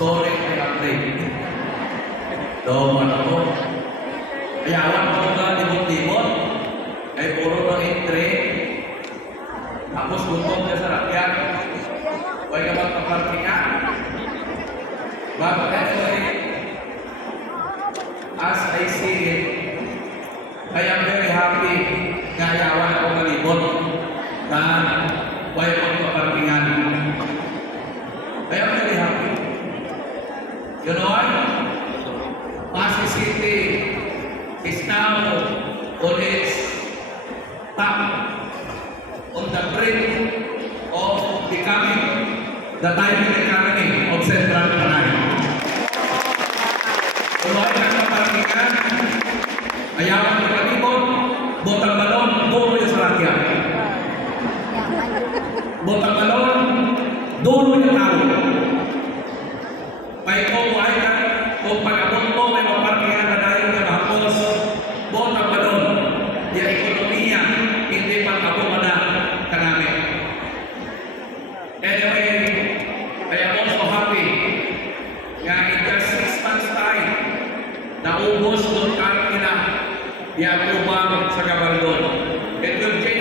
Sorry, I have late. Dong, ano ko? Ayawan ko ka, limot-limot. Ay, puro na entry. Tapos gutom ka sa rakyat. Huwag ka magpaparking ka. But anyway, as I see it, I am very happy na ayawan ako malibot na huwag magpaparkingan. I am very happy. You know what? Pasig City is now on its top, on the brink of becoming the tithing economy of Central Panay. Kung ay nagpaparkingan, ayawan ng palibot, botang balon, duro yung sa rakyat. Botang balon, duro yung tao. May kukuhay ka, kung pag-abot mo, may maparkingan na dahil ka mahapos, botang balon, yung ekonomiya, hindi pag-abot na ka namin. Anyway, I am also happy nga in just 6 months time, naubos doon ka nila yung atubang sa Gabaldon. It will change